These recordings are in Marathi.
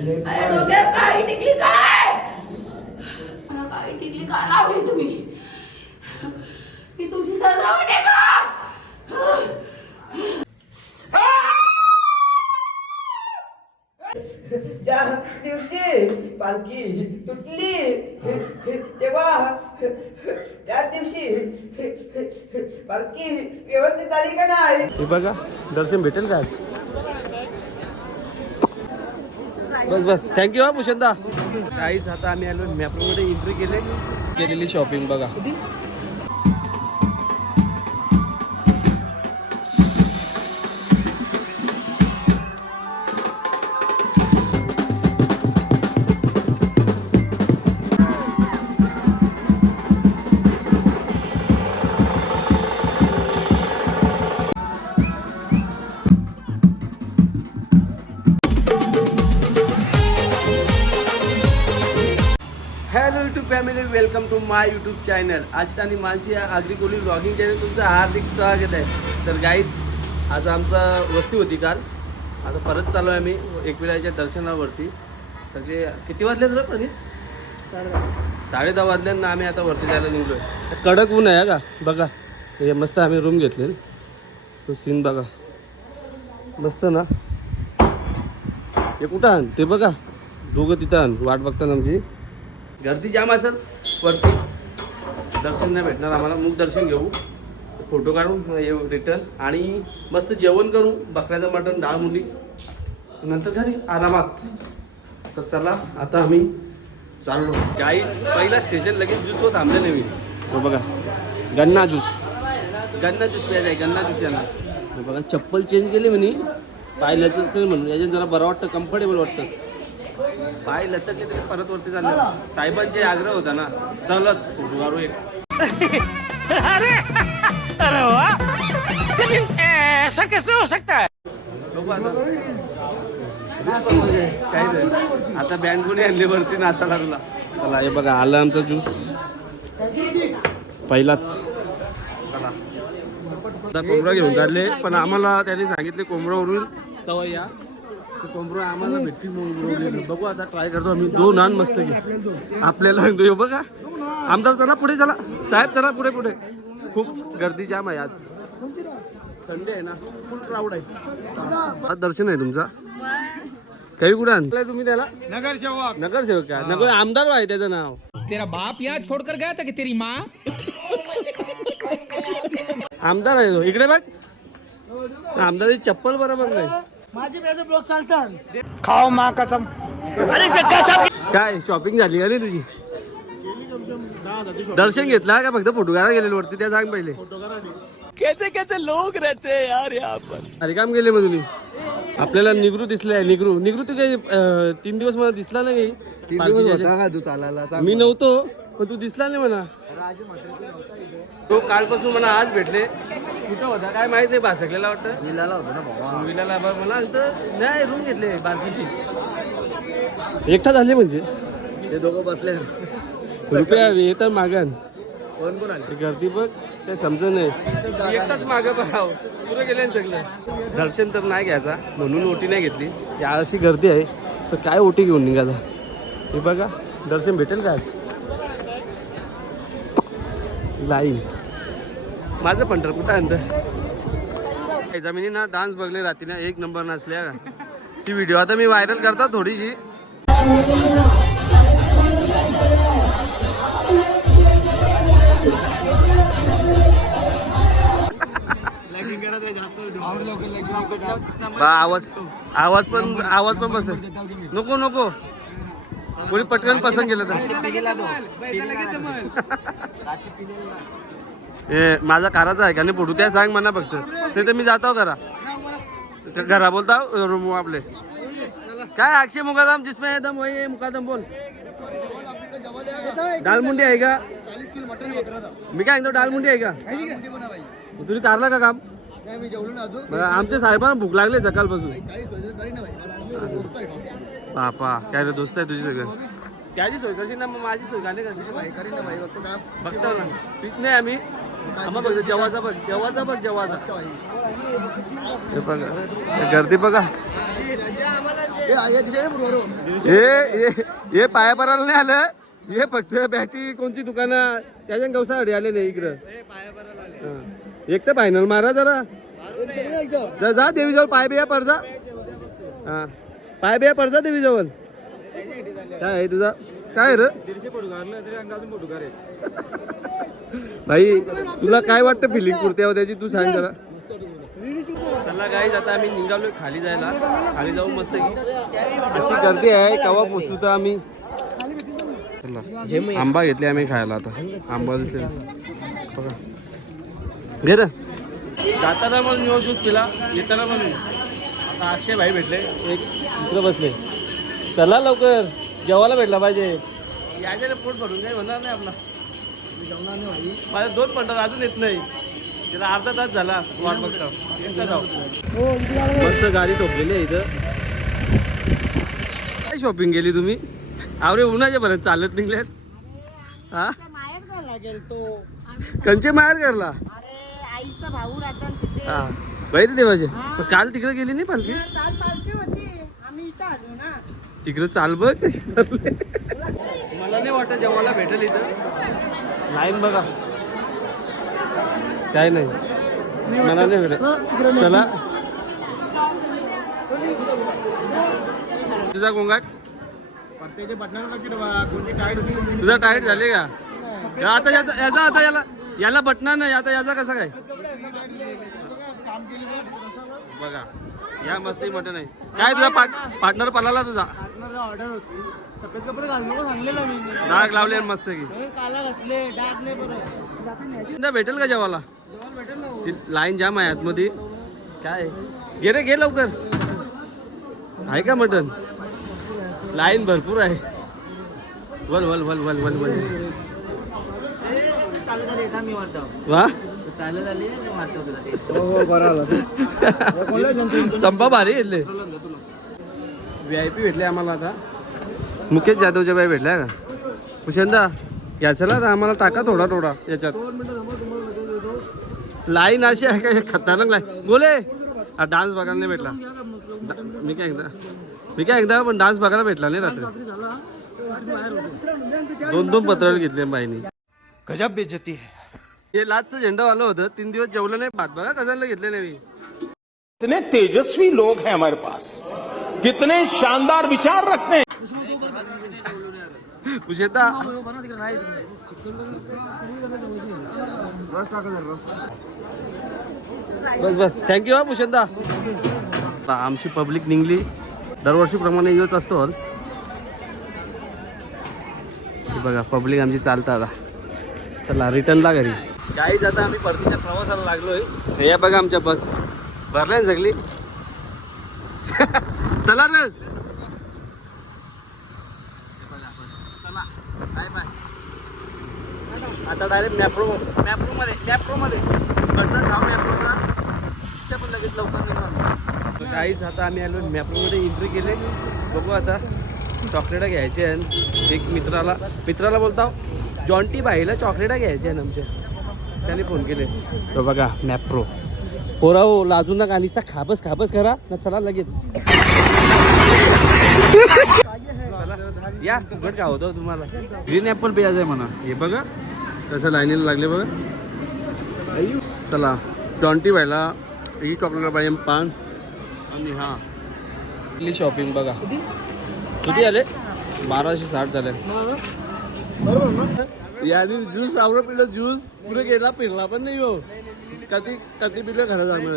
माझ्या डोक्यावर काळी टिकली काय? मला काळी टिकली का लावली तुम्ही? ही तुमची सजावट आहे का? ज्या दिवशी पालखी तुटली तेव्हा त्या दिवशी पालखी व्यवस्थित आली का नाही? हे बघा दर्शन भेटेल का आज? बस बस थँक्यू हा भूषणदा. काहीच आता आम्ही आलो मॅपमध्ये एंट्री केलेली शॉपिंग बघा. Hello YouTube family, welcome to my YouTube channel. आज आणि मानसी आगरी कोली व्लॉगिंग चॅनल तुमचं हार्दिक स्वागत आहे. तर गाईज आज आमचा वस्ती होती काल, आता परत चालू आहे आम्ही एकविराच्या दर्शनावरती. सगळे किती वाजले तर पण 10:30 वाजल्यांना आम्ही आता वरती जायला निघलो आहे. कडक ऊन आहे का बघा. हे मस्त आम्ही रूम घेतले, तो सीन बघा मस्त ना. हे कुठं आण ते बघा, दोघं तिथं आण वाट बघताना. आमची गर्दी जाम असेल वरती, दर्शन नाही भेटणार आम्हाला. मुख दर्शन घेऊ, फोटो काढून येऊ रिटर्न आणि मस्त जेवण करू, बकऱ्याचं मटण डाळ मुंडी, नंतर घरी आरामात. तर चला आता आम्ही चाललो. काही पहिला स्टेशन लगेच ज्यूसवर थांबले नाही मी. तो बघा गन्ना ज्यूस प्यायचा आहे, गन्ना ज्यूस याला. बघा चप्पल चेंज केली म्हणे, पाय लचक म्हणून याच्यात जरा बरं वाटतं, कम्फर्टेबल वाटतं. पाय लचकले तरी परत वरती चालले. साहेबांचे आग्रह होता ना, चलच फोटो काढू एक. ऐसा कैसे हो सकता है? आता बँड कोणी आणली वरती नाचायला तुला. चला हे बघा आलं आमचा ज्यूस पहिलाच. चला आता कोंबडा घेऊन चालले, पण आम्हाला त्यांनी सांगितले कोंबड्यावरून तवा या. कोंबडा आम्हाला भेटतील म्हणून बघू आता ट्राय करतो आम्ही. 2 नान मस्त घे आपल्याला. बघा आमदार चला पुढे, चला साहेब चला पुढे पुढे. खूप गर्दी जाम आहे आज, संडे आहे ना, फुल क्राऊड आहे. दर्शन आहे तुमचा काही कुठे आणलाय तुम्ही त्याला? नगरसेवक का? नगर आमदार आहे त्याचं नाव. तेरा बाप यहाँ छोड़कर गया था कि तेरी माँ? आमदार आहे तो. इकडे बघ, आमदाराची चप्पल बरोबर नाही. माझे माझे ब्लॉग चालतात. खाओ माँ कसम. काय शॉपिंग झाली का नाही तुझी? दर्शन घेतला का फक्त फोटो काढायला गेलेलो वरती? त्या सांग पहिले. कैसे कैसे लोग रहते हैं यार यहाँ पर. अरे काम गेले मग तुम्ही? आपल्याला निगरू दिसलाय. निगरू तू काही 3 दिवस मला दिसला नाही. मी नव्हतो पण तू दिसला नाही म्हणा. तो कालपासून मला आज भेटले. कुठं होता काय माहित नाही, भासकलेला वाटतं. विलाला होता ना बाबा. विलाला मला नाही रूम घेतले बारकीशीच. एकटा झाले म्हणजे ते दोघं बसले. रुपया येतात मागण. कोण कोण आले? गर्दी बघ, काय समजत नाही. एकटाच मागं बघाव पुढे गेले सगळं. दर्शन तर नाही घ्यायचा म्हणून ओटी नाही घेतली. या अशी गर्दी आहे तर काय ओटी घेऊन निघायचा. हे बघा दर्शन भेटेल का आज? लाईन माझं पंढर कुठं आणतं. जमिनी ना डान्स बघले रात्री ना, एक नंबर नाचल्या का. ती व्हिडिओ आता मी व्हायरल करता थोडीशी. आवाज पण बस. नको कोणी पटकन पसंत केलं तर. माझा काराचा आहे का नाही फोटो? त्या सांग म्हणा फक्त, नाही तर मी जातो घरा बोलता रूम आपले. काय अक्षय मुकादम जिसमें है दम वही मुकादम बोल. डालमुंडी आहे का? मी काय म्हणतो डालमुंडी आहे का? तुम्ही कारला का काम? आमच्या साहेबांना भूक लागले सकाळपासून. बापा काय रे दोस्त आहे तुझी सगळं. त्याची सोय करशील ना मग माझी सोय गाणे करशील भाई करीन ना भाई फक्त काम बघतो ना पीत नाही आम्ही आम्हा बघ जेवाचा बघ जेवाचा हे बघा हे गर्दी बघा हे पाया परायला नाही आलं हे फक्त बॅटी कोणची दुकानं त्याच्या गवसासाठी आले नाही इकडं एक तर फायनल मारा जरा जा देवीजवळ पाय बिया पडजा हा पाय बिया पडजा देवीजवळ काय आहे तुझा काय रे भाई तुला काय वाटतं फिलिंग पुरते त्याची तू सांग जरा चला गाईज आता आम्ही निघालोय खाली जायला खाली जाऊन मस्त अशी गर्दी आहे केव्हा पोचतो तर आम्ही आंबा घेतले आम्ही खायला आता आंबा दिसले बघा घे रे जाताना पण न्यू ज्यूस पिला येताना पण आता अक्षय भाई भेटले एक इकडे बसले चला लवकर जेवायला भेटला पाहिजे याच्या पोट भरून काही होणार नाही आपला माझ्या 2 पंढर अजून येत नाही तिला अर्धा तास झाला वाट बघता एकदा जाऊ मस्त गाडी ठोकलेली आहे इथं काय शॉपिंग केली तुम्ही आवरे उन्हाच्या पर्यंत चालत निघल्यात हा कंचे माहेर करला हा बैरी देवाचे काल तिकडे गेली नाही पालखी तिकडे चाल बघ कशी मला नाही वाटत जेवायला भेटेल इथं लाईन बघा काय नाही मला नाही भेटत चला तुझा गोंगाट तुझा टाईट झाले का आता याचा आता याला बटना नाही आता याचा कसा काय बघा या मस्ती मटन आहे काय तुझा पार्टनर पळाला तुझा सफेद कपडे घालून सांगलेला मी डाग लावले मस्त की काला घातले डाग नाही बरं भेटेल का जेवायला जेवण भेटेल ना ती लाईन जाम आहे आतमध्ये काय घे रे घे लवकर आहे का मटन लाईन भरपूर आहे वल वल वल वल वल वल मी वाटतो वा चालत आली मारतो चंपा भारी घेतले VIP भेटले आम्हाला आता मुकेश जाधवच्या बाई भेटल्या का कुशंदा याच्याला आम्हाला टाका थोडा थोडा याच्यात लाईन अशी आहे का खतरनाक लाईन बोले डान्स बघायला नाही भेटला मी काय एकदा पण डान्स बघायला भेटला नाही रात्री 2 पत्रावळ घेतले बाईनी गजब बेइज्जती है हे लाचचं झेंडा आलं होतं 3 दिवस जेवलं नाही भात बघा कशाला घेतले नाही मी कितने तेजस्वी लोग हैं हमारे पास कितने शानदार विचार रखते हैं कुशेता बस बस थँक्यू हा पुषंदा आमची पब्लिक निघली दरवर्षीप्रमाणे येऊच असतो हॉल बघा पब्लिक आमची चालतं आता चला रिटर्नला घरी काहीच आता आम्ही परतीच्या प्रवासाला लागलोय या बघा आमच्या बस भरल्या ना सगळी चला रे चला बाय बाय आता डायरेक्ट मॅप्रोमध्ये कडनं जाऊ मॅप्रोला पण लगेच लवकर निघालो काहीच आता आम्ही आलो मॅप्रोमध्ये एंट्री केले बघू आता चॉकलेटा घ्यायचे आहेत एक मित्राला बोलतो जॉन्टी बाईला चॉकलेटा घ्यायचे आहेत आमच्या त्याने फोन केले तो बघा मॅप्रो पोरा हो लाजून नका नुसता खाबस करा ना चला लगेच या फुकट का होतं तुम्हाला ग्रीन ॲपल प्यायचं आहे म्हणा हे बघा कसं लाईनीला लागले बघा चला जॉन्टी बाईला ही चॉकलेट पाहिजे पान आणि हा इथली शॉपिंग बघा किती आले 1260 झाले याने ज्यूस आवडं पिलं ज्यूस पुढे गेला पिरला पण नाही हो कधी पिलं खरं जाणार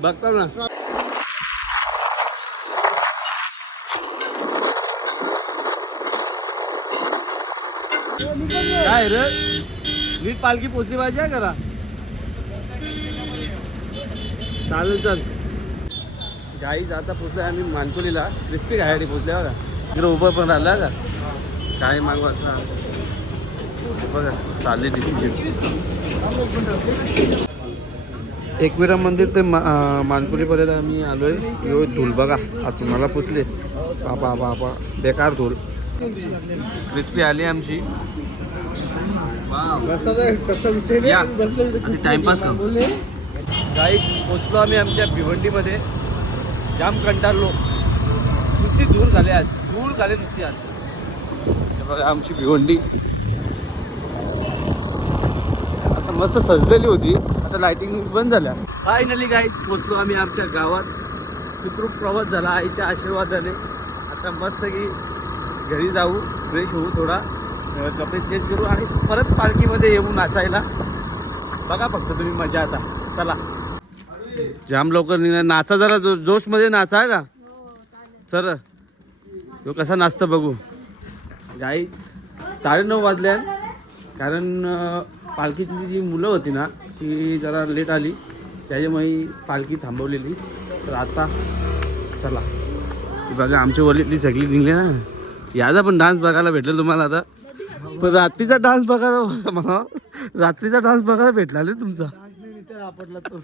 बघता ना काय रे नीट पालखी पोचली पाहिजे करा चालेल चल गाईज आता पोचलोय आम्ही मानकोलीला क्रिस्पी खायसाठी पोचल्या बघा इकडे उभं पण राहिला का काय मागू असं बघा चालले एकविरा मंदिर ते मानकोलीपर्यंत आम्ही आलोय धूल बघा आता तुम्हाला पुसले बापा बेकार धूल क्रिस्पी आली आमची. या टाइमपास का गाईच पोचलो आम्ही आमच्या भिवंडीमध्ये. जाम कंटाळलो, नुसती धूळ झाली आज, धूळ झाली नुसती आज. हे बघा आमची भिवंडी आता मस्त सजलेली होती, आता लाइटिंग बंद झाल्या. फायनली गाईच पोचलो आम्ही आमच्या गावात. सुखरूप प्रवास झाला आईच्या आशीर्वादाने. आता मस्त की घरी जाऊ, फ्रेश होऊ, थोडा कपडे चेंज करू आणि परत पालखीमध्ये येऊ नाचायला. बघा फक्त तुम्ही मजा आता. चला जाम लवकर निघा, नाचा जरा जोशमध्ये नाचा आहे का सर. तो कसा नाचतं बघू. गाईच 9:30 वाजल्या, कारण पालखीतली जी मुलं होती ना ती जरा लेट आली, त्याच्यामुळे पालखी थांबवलेली. तर आता चला बघा आमच्या वलीतली सगळी निघली ना. याचा पण डान्स बघायला भेटलं तुम्हाला आता. पण रात्रीचा डान्स बघायला, मला रात्रीचा डान्स बघायला भेटला नाही तुमचा. आपटला तो.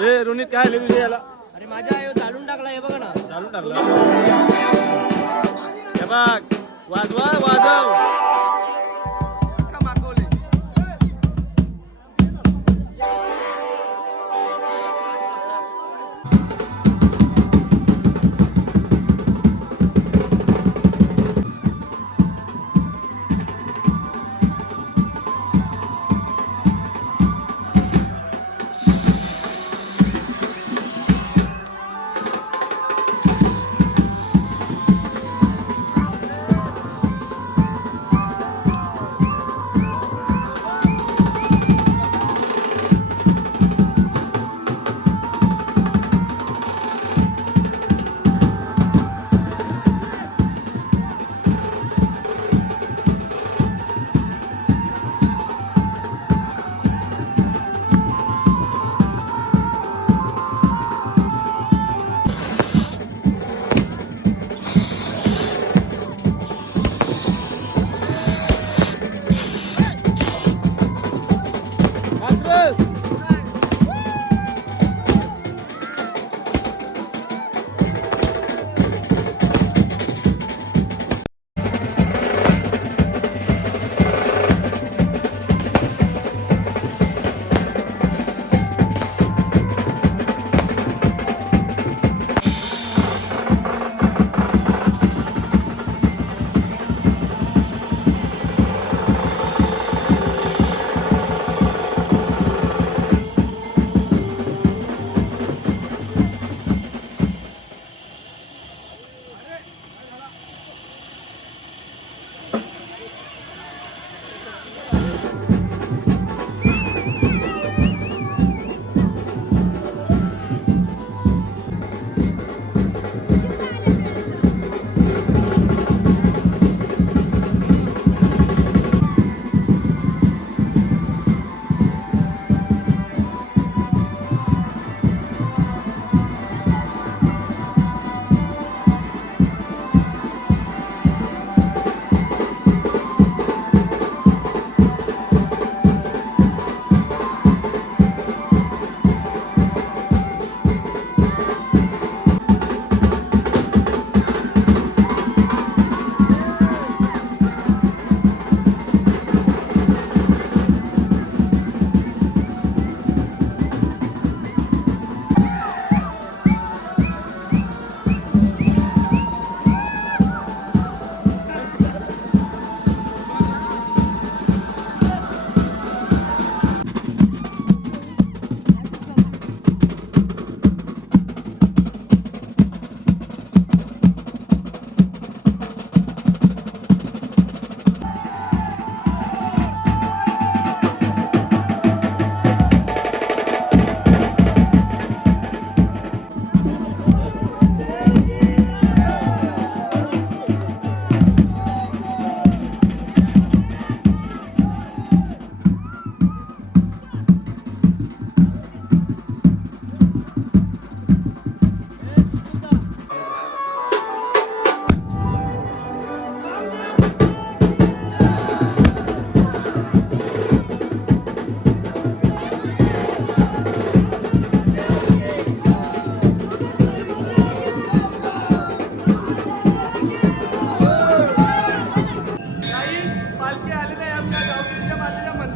ए रोनित काय लिहिलं याला? अरे माझ्या आयो चालून टाकला हे बघा ना. चालू टाकलं. हे बघ वाजवा, वाजव. का मागवले?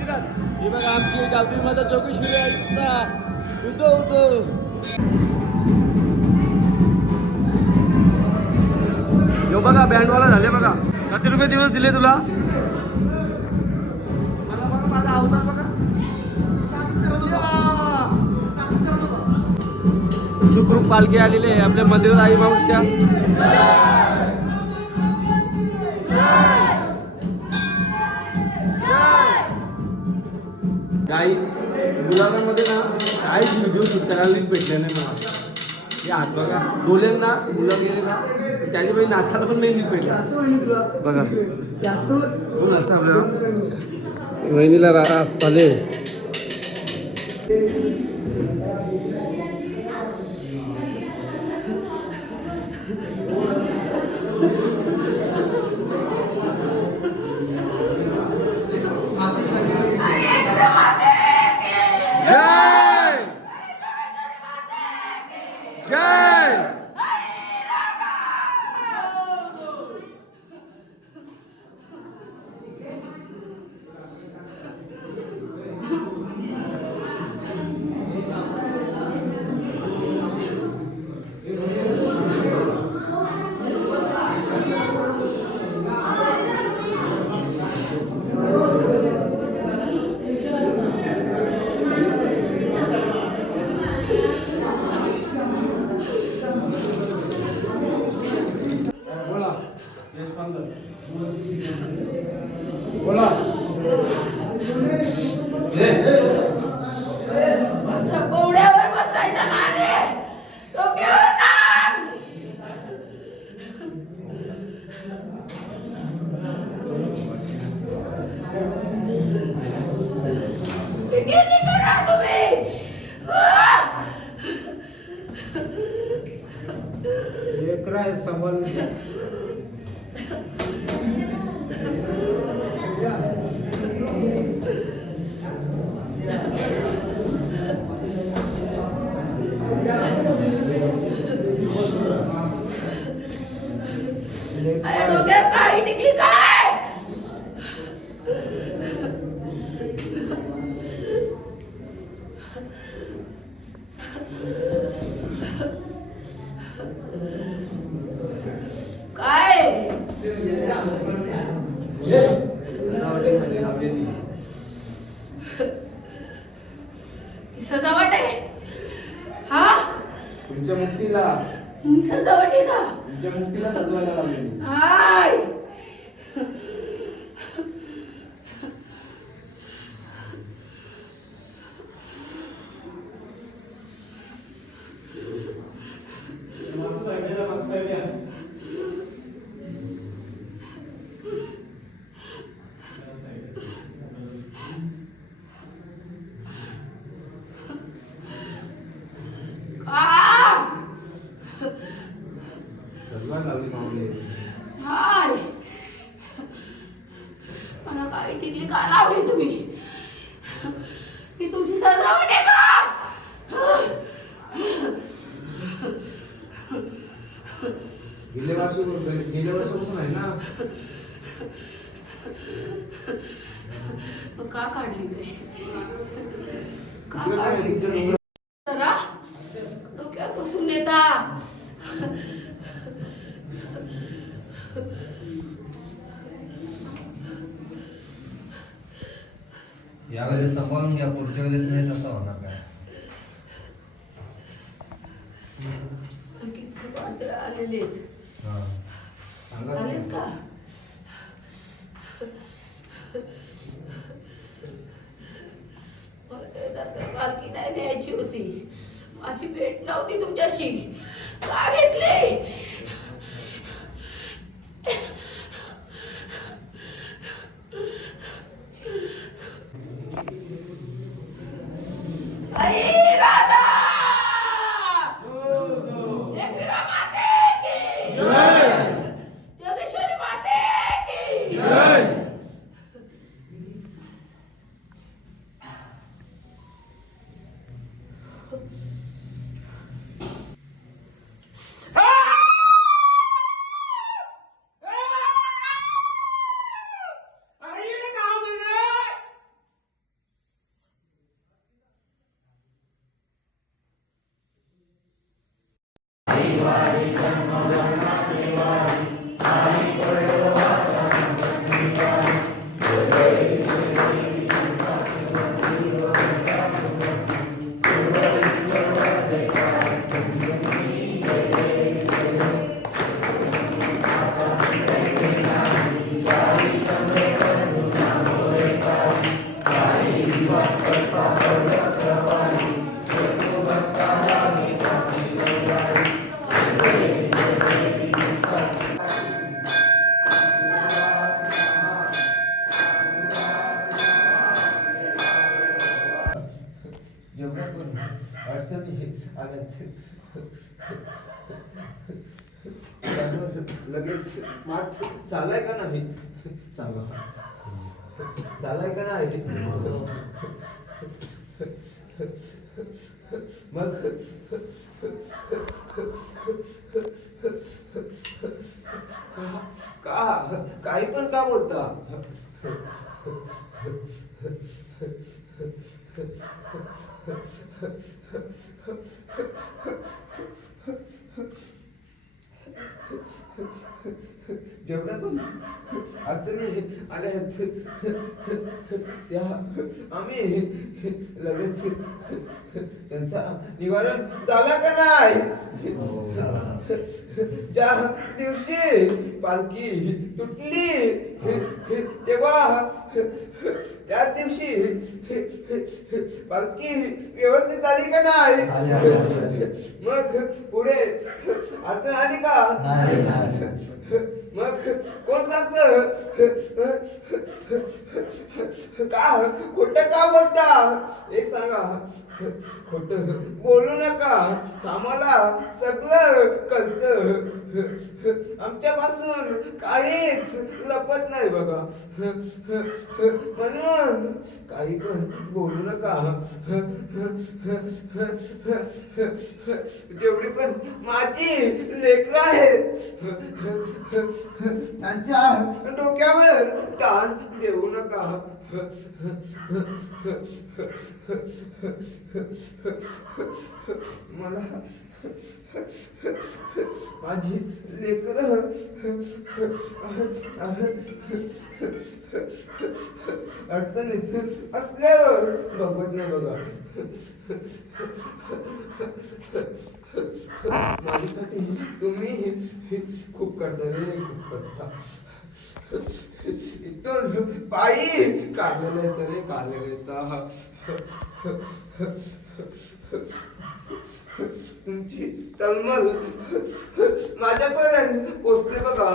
हे बघा आमची डाबी माता जोगेश्वरी आईचा उदो. यो बघा बँडवाला झाले बघा. किती रुपये दिवस दिले तुला? मला बघा माझा अवतार बघा. सुखरूप पालखी आलेली आहे आपल्या मंदिरात आई माऊलीच्या. काही मुलांमध्ये ना काहीच व्हिडिओ शूट करायला भेटले नाही मला. हे हात बघा डोलेल ना मुलं गेले ना त्याच्यामुळे नाचायला पण नाही नीट भेटला बघा. कोण असतं आपल्याला वहिनीला रास झाले. बोला असं कोवड्यावर बसायचं मारे डोक्यावर नाक. किती करा तुम्ही. लेकरा समोर अरे डोक्यात काळी टिकली काय. काय सजावट आहे. हा तुमच्या मुक्तीला सजावट आहे का. तुमच्या मुक्तीला सजवायला लावलेली. आय हाय मला काळी टिकली का लावली तुम्ही. ही तुमची सजावट आहे का. गेल्या वर्षापासून आहे ना. मग का काढली नाही. का काढली जरा डोक्यात बसून येता. यावेळेस सांभाळून घ्या, पुढच्या वेळेस नाही तसं होणार काय. किती वादळ आलेले हा. आलेत का. मला पालखी नाही न्यायची होती. माझी भेट नव्हती तुमच्याशी. का घेतली. आई राधा एकविरा माते की जय. जोगेश्वरी माते की जय. अडचणी आल्यात त्यावर लगेच मात चालाय का नाही सांगा चालाय का नाही मग काही पण का बोलता जेवढ्या पण अडचणी आल्या त्या आम्ही लगेच त्यांचा निवारण झाला का नाही ज्या दिवशी पालखी तुटली तेव्हा त्या दिवशी पालखी व्यवस्थित आली का नाही मग पुढे अडचण आली का मग कोण सांगत का खोट का बोलता एक सांगा खोट बोलू नका आम्हाला सगळं कळत आमच्यापासून काहीच लपत नाही बघा म्हणून काही पण बोलू नका जेवढी पण माझी लेकरं आहेत त्यांच्या डोक्यावर ताण देऊ नका मला माझी लेकरं अडचणीत असल्यावर बघत नाही बघा माझ्यासाठी तुम्ही खूप करता रे खूप करता इथून पायी काढलेलं आहे तरी काढलेलं तुमची तळमळ माझ्यापर्यंत पोचते बघा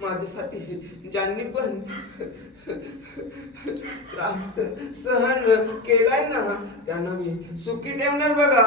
माझ्यासाठी ज्यांनी पण त्रास सहन केलाय ना त्यांना मी सुखी ठेवणार बघा